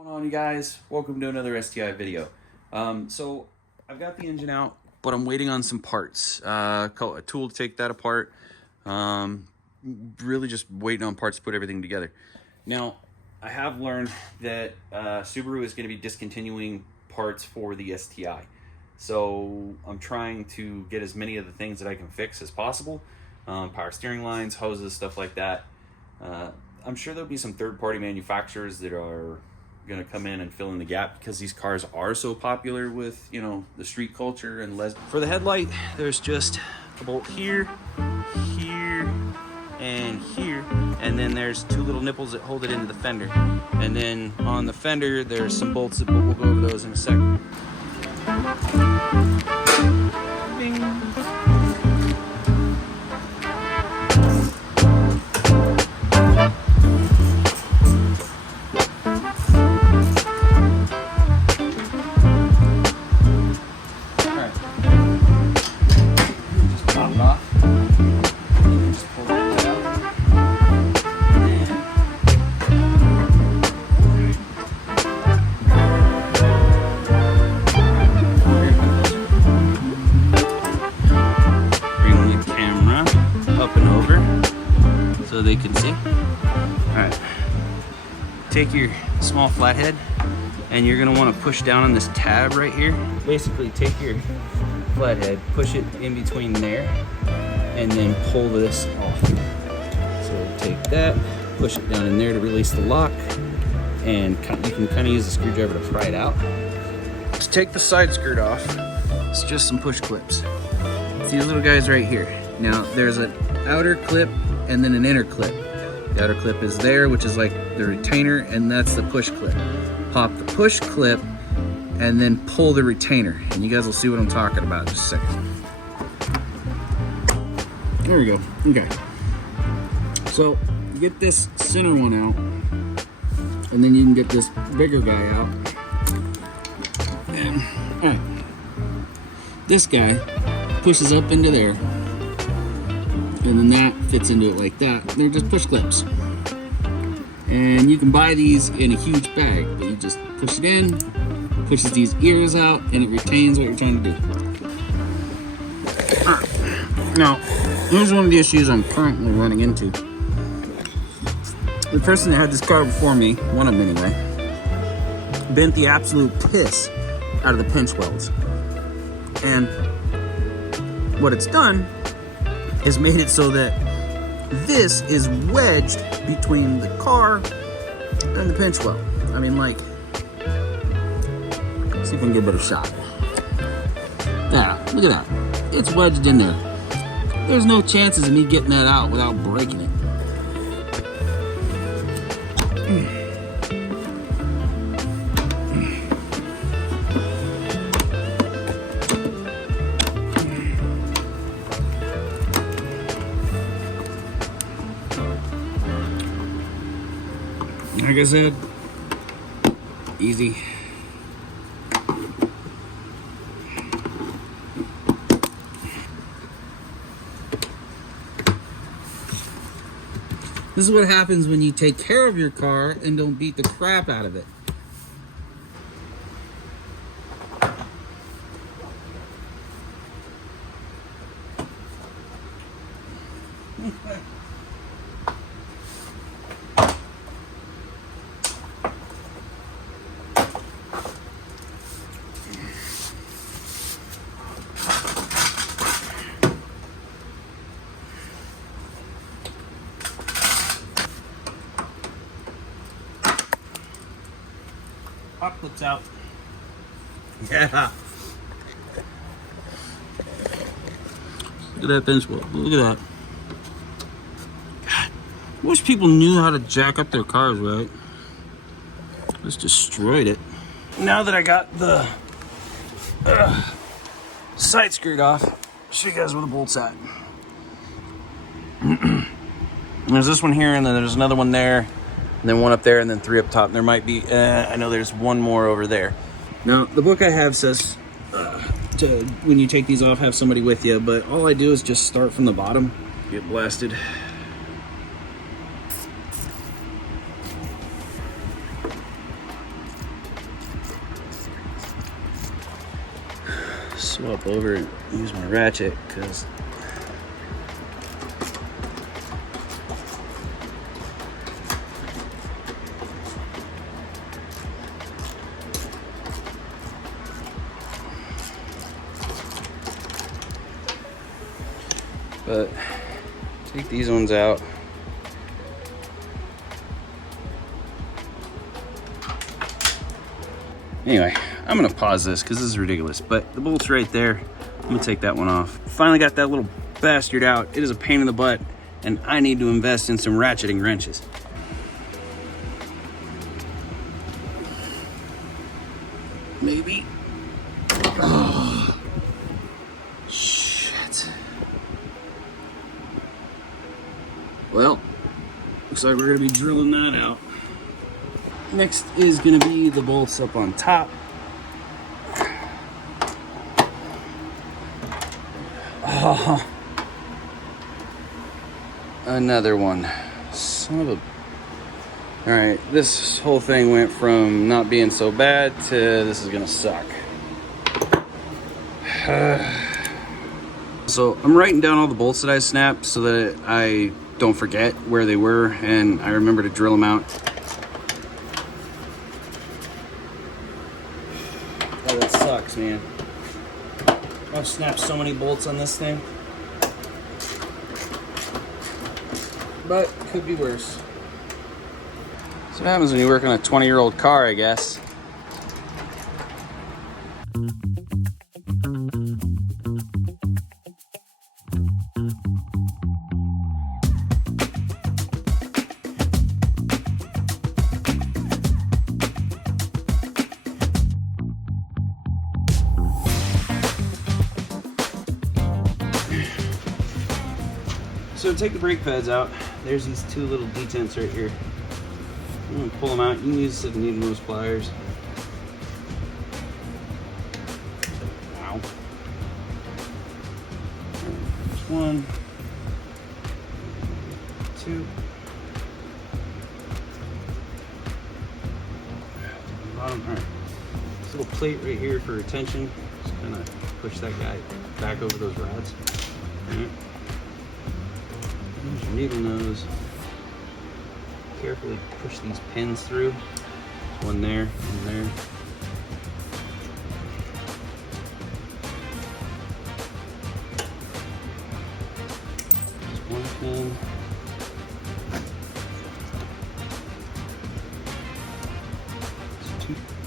What's going on, you guys? Welcome to another STI video. So I've got the engine out, but I'm waiting on some parts. A tool to take that apart. Really just waiting on parts to put everything together. Now, I have learned that Subaru is going to be discontinuing parts for the STI. So I'm trying to get as many of the things that I can fix as possible. Power steering lines, hoses, stuff like that. I'm sure there'll be some third-party manufacturers that are going to come in and fill in the gap because these cars are so popular with, you know, the street culture and for the headlight, there's just a bolt here, here, and here, and then there's two little nipples that hold it into the fender. And then on the fender, there's some bolts that we'll go over those in a second. Bing. So they can see. All right, take your small flathead and you're gonna want to push down on this tab right here. Basically take your flathead, push it in between there, and then pull this off. So take that, push it down in there to release the lock, and you can kind of use the screwdriver to pry it out. Just take the side skirt off. It's just some push clips. It's these little guys right here. Now there's an outer clip and then an inner clip. The outer clip is there, which is like the retainer, and that's the push clip. Pop the push clip and then pull the retainer, and you guys will see what I'm talking about in just a second. There we go. Okay. So you get this center one out, and then you can get this bigger guy out. And all right, this guy pushes up into there, and then that fits into it like that. They're just push clips. And you can buy these in a huge bag, but you just push it in, pushes these ears out, and it retains what you're trying to do. All right. Now, here's one of the issues I'm currently running into. The person that had this car before me, one of them anyway, bent the absolute piss out of the pinch welds. And what it's done is made it so that this is wedged between the car and the pinch weld. I mean, like, see if we can get a better shot. Yeah, look at that. It's wedged in there. There's no chances of me getting that out without breaking it. Like I said, easy. This is what happens when you take care of your car and don't beat the crap out of it. Pop clips out. Yeah. Look at that pinch weld. Look at that. God, I wish people knew how to jack up their cars, right? Just destroyed it. Now that I got the side skirt off, I'll show you guys where the bolt's at. There's this one here, and then there's another one there. And then one up there, and then three up top. And there might be, I know there's one more over there. Now, the book I have says when you take these off, have somebody with you, but all I do is just start from the bottom, get blasted. swap over and use my ratchet because but take these ones out. Anyway, I'm gonna pause this because this is ridiculous, but the bolt's right there. I'm gonna take that one off. Finally got that little bastard out. It is a pain in the butt, and I need to invest in some ratcheting wrenches. Maybe. Oh, shit. Well, looks like we're gonna be drilling that out. Next is gonna be the bolts up on top. Oh, another one. Son of a... All right, this whole thing went from not being so bad to this is gonna suck. So I'm writing down all the bolts that I snapped so that I don't forget where they were and I remember to drill them out. Oh, that sucks, man. I've snapped so many bolts on this thing. But could be worse. That's what happens when you work on a 20-year-old car, I guess. So to take the brake pads out, there's these two little detents right here. I'm gonna pull them out. You can use the needle nose pliers. Ow. There's one, two. Bottom. All right. This little plate right here for retention. Just kind of push that guy back over those rods. All right. Use your needle nose. Carefully push these pins through. One there, one there. Just one pin.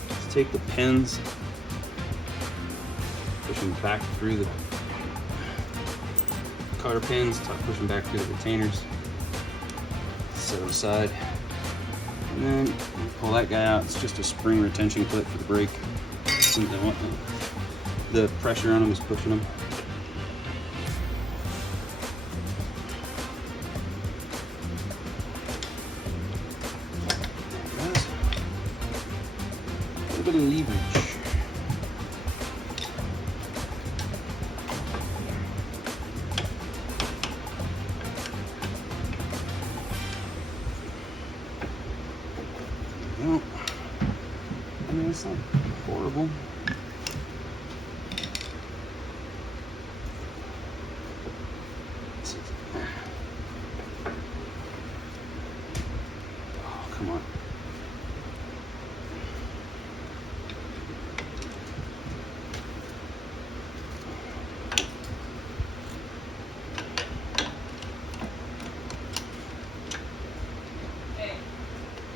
Just take the pins, push them back through the cotter pins, push them back through the retainers. Set it aside. And then pull that guy out. It's just a spring retention clip for the brake. Since I want the pressure on them is pushing them. A little bit of leverage. Well, I mean, it's not horrible. Oh, come on.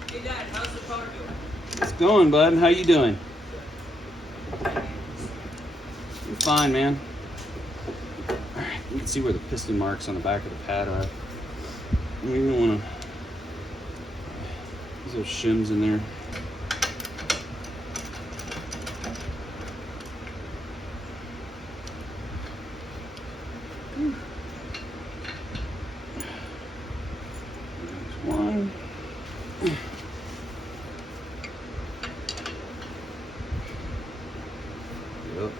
Hey Dad, how's the car doing? It's going, bud. How you doing? I'm fine, man. Alright, you can see where the piston marks on the back of the pad are. You don't want to... There's those shims in there. There's one. Yep.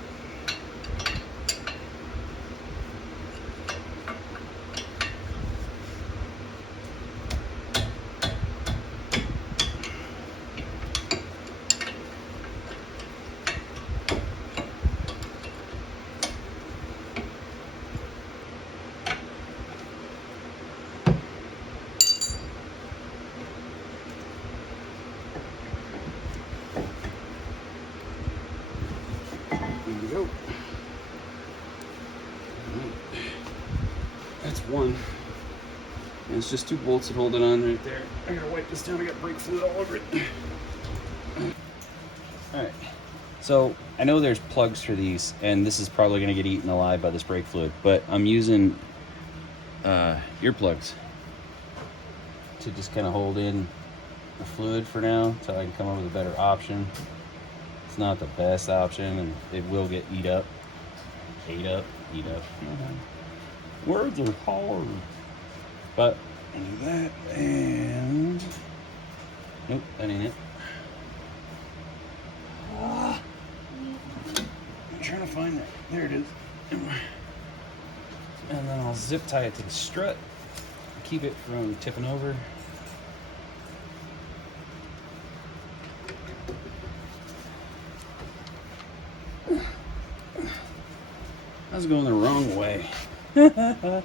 It's just 2 bolts that hold it on right there. I gotta wipe this down. I got brake fluid all over it. All right. So I know there's plugs for these, and this is probably gonna get eaten alive by this brake fluid, but I'm using earplugs to just kind of hold in the fluid for now until I can come up with a better option. It's not the best option, and it will get eat up. Words are hard. But I do that, and nope, that ain't it. I'm trying to find that. There it is. And then I'll zip tie it to the strut, keep it from tipping over. I was going the wrong way. I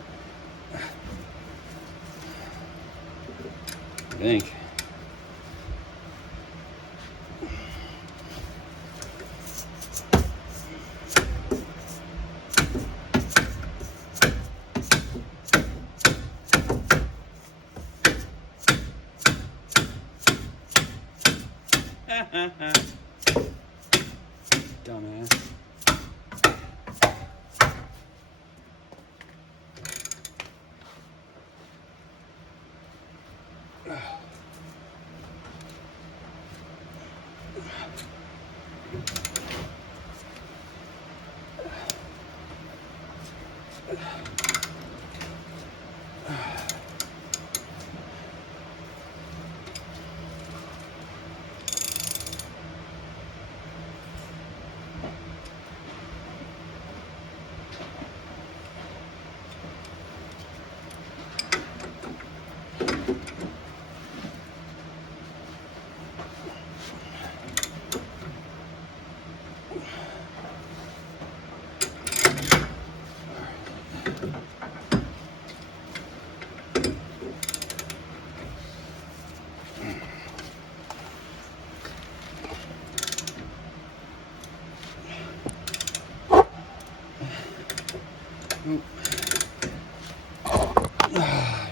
think. Dumbass.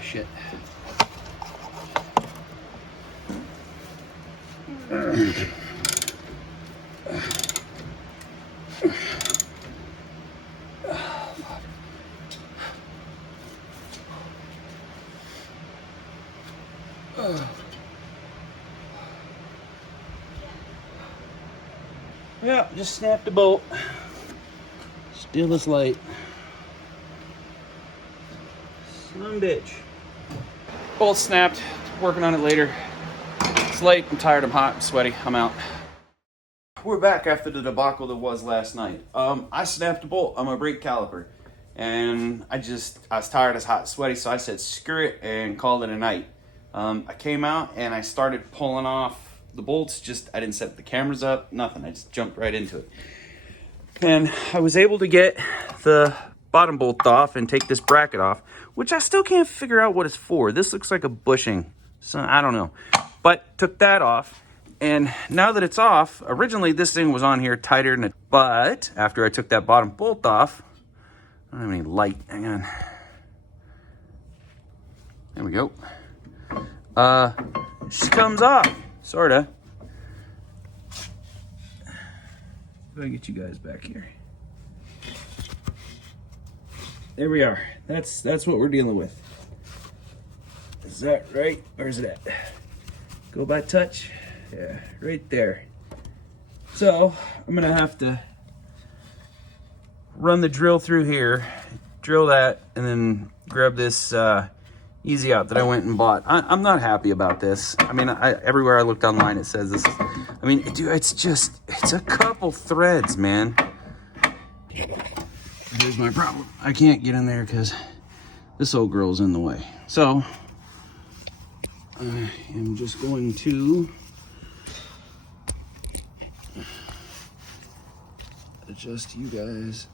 Shit. Yeah, just snapped the bolt. Still as light. Son of a bitch. Bolt snapped. Working on it later. It's late. I'm tired. I'm hot. I'm sweaty. I'm out. We're back after the debacle that was last night. I snapped a bolt on my brake caliper, and I was tired, I was hot, sweaty, so I said screw it and called it a night. I came out and I started pulling off the bolts. I didn't set the cameras up, nothing. I just jumped right into it. And I was able to get the bottom bolt off and take this bracket off, which I still can't figure out what it's for. This looks like a bushing, so I don't know. But took that off, and now that it's off, originally this thing was on here tighter than it, but after I took that bottom bolt off, I don't have any light, hang on. There we go. She comes off, sorta. If I get you guys back here. There we are. That's what we're dealing with. Is that right? Where's it at? Go by touch. Yeah, right there. So I'm gonna have to run the drill through here, drill that, and then grab this easy out that I went and bought. I'm not happy about this. I mean, everywhere I looked online it says this. I mean, dude, it's a couple threads, man. Here's my problem. I can't get in there because this old girl's in the way. So I am just going to adjust you guys.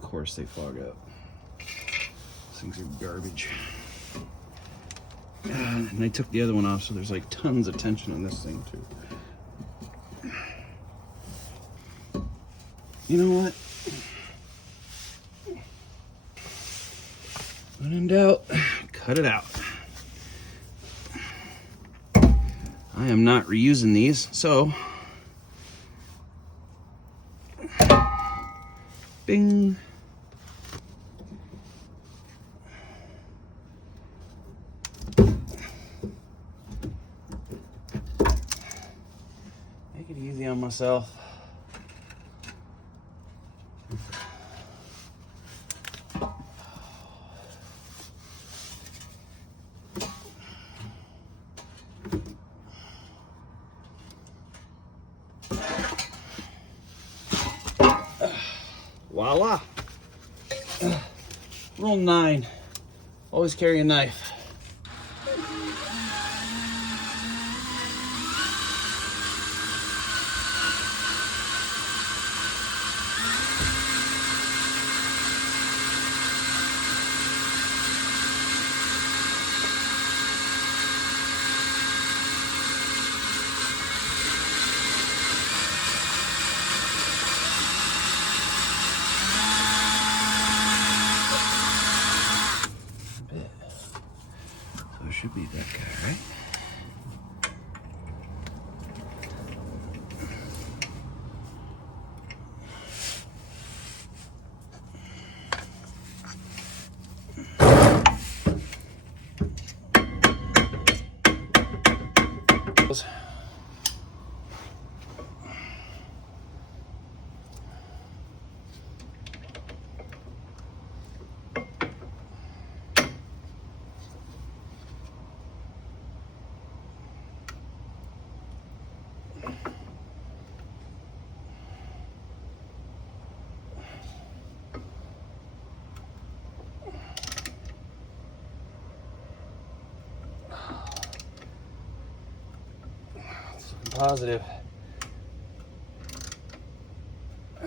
Of course they fog up. These things are garbage. And I took the other one off, so there's like tons of tension on this thing too. You know what? When in doubt, cut it out. I am not reusing these, so bing. Make it easy on myself. Voila. Rule 9. Always carry a knife. So it should be that guy, right? Positive. I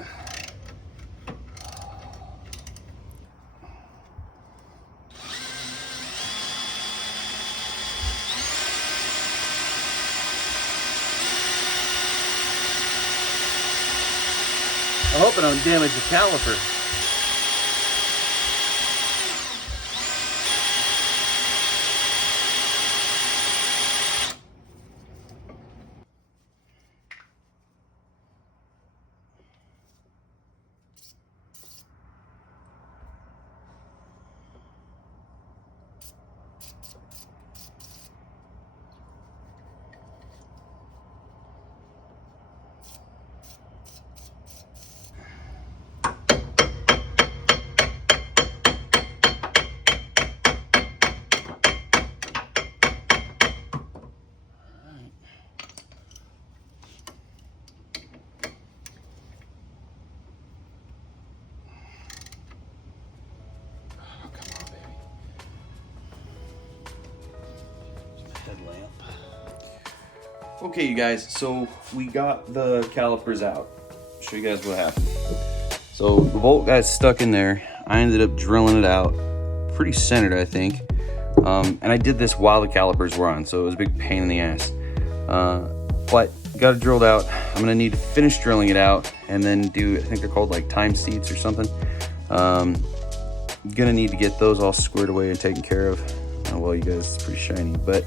hope I don't damage the caliper. Headlamp. Okay, you guys, so we got the calipers out. Show you guys what happened. So the bolt got stuck in there. I ended up drilling it out, pretty centered, I think. And I did this while the calipers were on, so it was a big pain in the ass. But got it drilled out. I'm gonna need to finish drilling it out and then do, I think they're called like time seats or something. Gonna need to get those all squared away and taken care of. Well, you guys, it's pretty shiny, but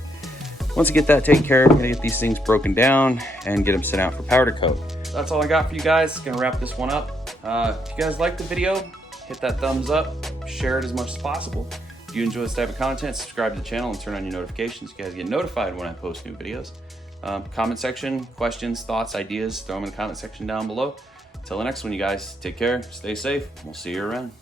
once I get that taken care of, I'm gonna get these things broken down and get them sent out for powder coat. That's all I got for you guys. Gonna wrap this one up. If you guys liked the video, hit that thumbs up, share it as much as possible. If you enjoy this type of content, subscribe to the channel and turn on your notifications so you guys get notified when I post new videos. Comment section, questions, thoughts, ideas, throw them in the comment section down below. Till the next one, you guys, take care, stay safe, we'll see you around.